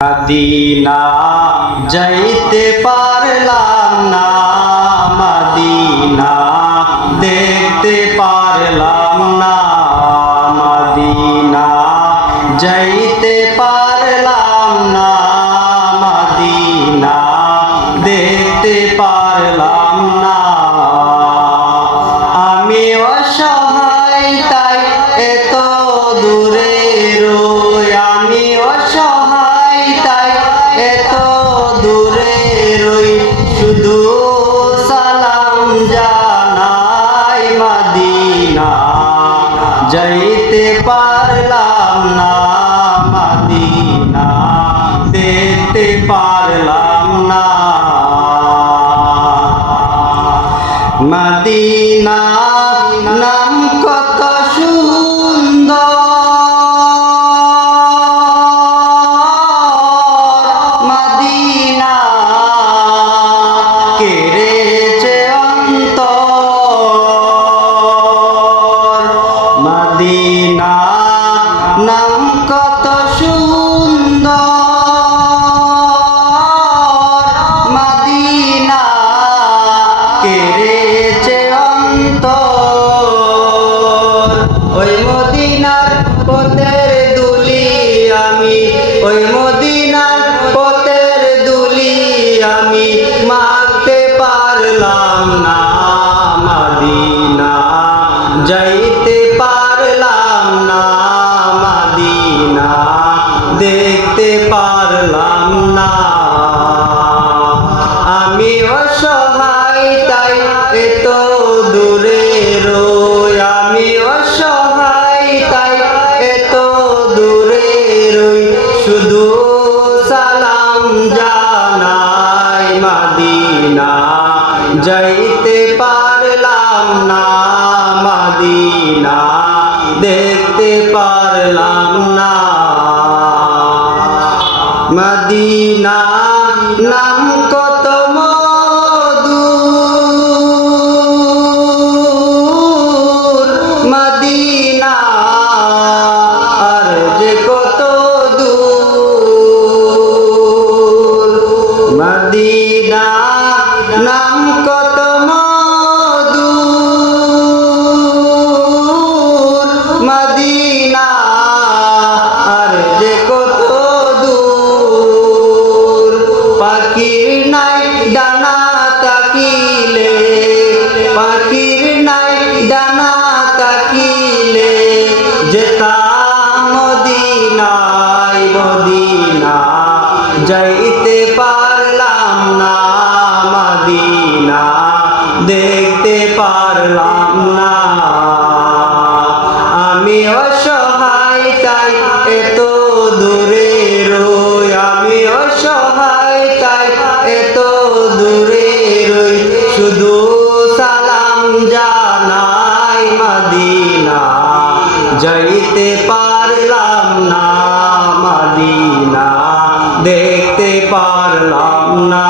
Medina যাইতে পারলাম না, মদিনা দেখতে পারলাম না, মদিনা যাইতে পারলাম না, মদিনা দেখতে পারলাম না। আমি অসহায় তাই এত দূরে রই, আমি অসহায় তাই এত দূরে রই, শুধু সালাম জানাই, মদিনা যাইতে পারলাম না, মদিনা দেখতে পারলাম না। মদিনা নাম কত সুন্দর, মদিনা কেড়েছে অন্তর, মদিনা নাম কত সুন্দর, মদিনা কেড়েছে অন্তর। ওই মদিনার পথের দুলি আমি, ওই মদিনার পথের দুলি আমি মাখতে পারলাম না, মদিনা যাইতে পারলাম না, মদিনা দেখতে পারলাম না। আমি অসহায় তাই এত দূরে রই, আমি অসহায় তাই এত দূরে রই, শুধু সালাম জানাই, মদিনা যাইতে পারলাম না, মদিনা দেখতে পারলাম না। মদিনা নাম কত মধুর, মদিনা আর যে কত দূর, মদিনা নাম কত মধুর, মদিনা আর যে কত দূর। পাখির নাই ডানা তাকিলে, পাখির নাই ডানা তাকিলে যেতাম মদিনায়, মদিনা যাইতে পারলাম না, মদিনা দেখতে পারলাম না। আমি অসহায় তাই এত দূরে রই, আমি অসহায় তাই এত দূরে রই, শুধু সালাম জানাই, মদিনা যাইতে পারলাম না, মদিনা দেখতে পারলাম না।